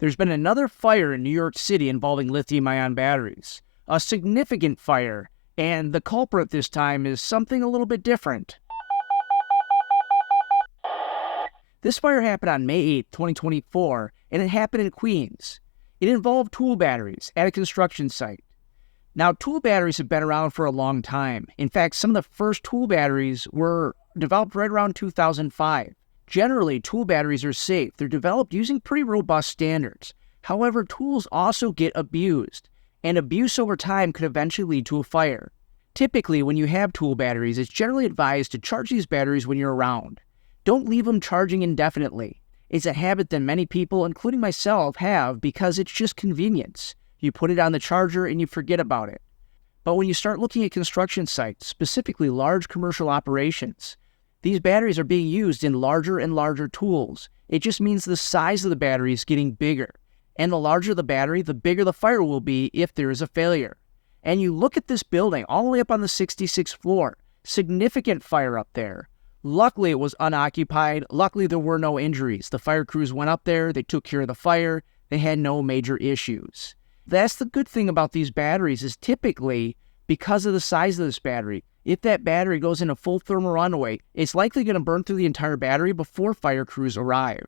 There's been another fire in New York City involving lithium-ion batteries. A significant fire, and the culprit this time is something a little bit different. This fire happened on May 8, 2024, and it happened in Queens. It involved tool batteries at a construction site. Now, tool batteries have been around for a long time. In fact, some of the first tool batteries were developed right around 2005. Generally, tool batteries are safe. They're developed using pretty robust standards. However, tools also get abused, and abuse over time could eventually lead to a fire. Typically, when you have tool batteries, it's generally advised to charge these batteries when you're around. Don't leave them charging indefinitely. It's a habit that many people, including myself, have because it's just convenience. You put it on the charger and you forget about it. But when you start looking at construction sites, specifically large commercial operations, these batteries are being used in larger and larger tools. It just means the size of the battery is getting bigger. And the larger the battery, the bigger the fire will be if there is a failure. And you look at this building all the way up on the 66th floor. Significant fire up there. Luckily, it was unoccupied. Luckily, there were no injuries. The fire crews went up there. They took care of the fire. They had no major issues. That's the good thing about these batteries is typically, because of the size of this battery, if that battery goes into full thermal runaway, it's likely going to burn through the entire battery before fire crews arrive.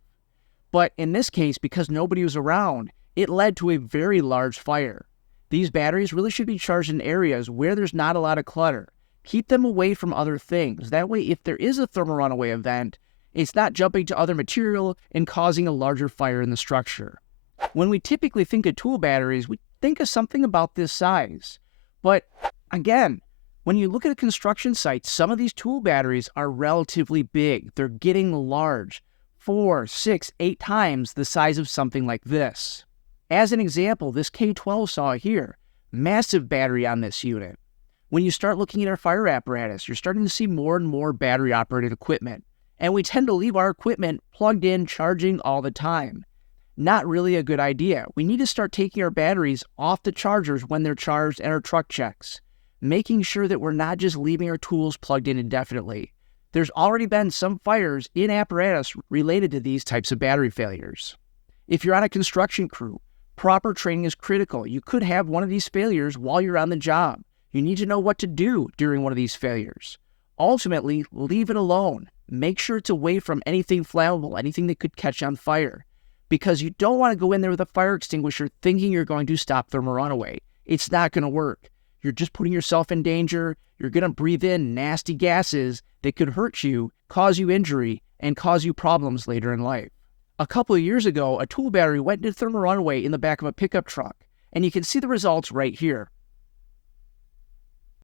But in this case, because nobody was around, it led to a very large fire. These batteries really should be charged in areas where there's not a lot of clutter. Keep them away from other things. That way, if there is a thermal runaway event, it's not jumping to other material and causing a larger fire in the structure. When we typically think of tool batteries, we think of something about this size. But again, when you look at a construction site, some of these tool batteries are relatively big. They're getting large, 4, 6, 8 times the size of something like this. As an example, this K12 saw here, massive battery on this unit. When you start looking at our fire apparatus, you're starting to see more and more battery-operated equipment. And we tend to leave our equipment plugged in, charging all the time. Not really a good idea. We need to start taking our batteries off the chargers when they're charged at our truck checks, making sure that we're not just leaving our tools plugged in indefinitely. There's already been some fires in apparatus related to these types of battery failures. If you're on a construction crew, proper training is critical. You could have one of these failures while you're on the job. You need to know what to do during one of these failures. Ultimately, leave it alone. Make sure it's away from anything flammable, anything that could catch on fire. Because you don't want to go in there with a fire extinguisher thinking you're going to stop thermal runaway. It's not going to work. You're just putting yourself in danger. You're going to breathe in nasty gases that could hurt you, cause you injury, and cause you problems later in life. A couple of years ago, a tool battery went into thermal runaway in the back of a pickup truck, and you can see the results right here.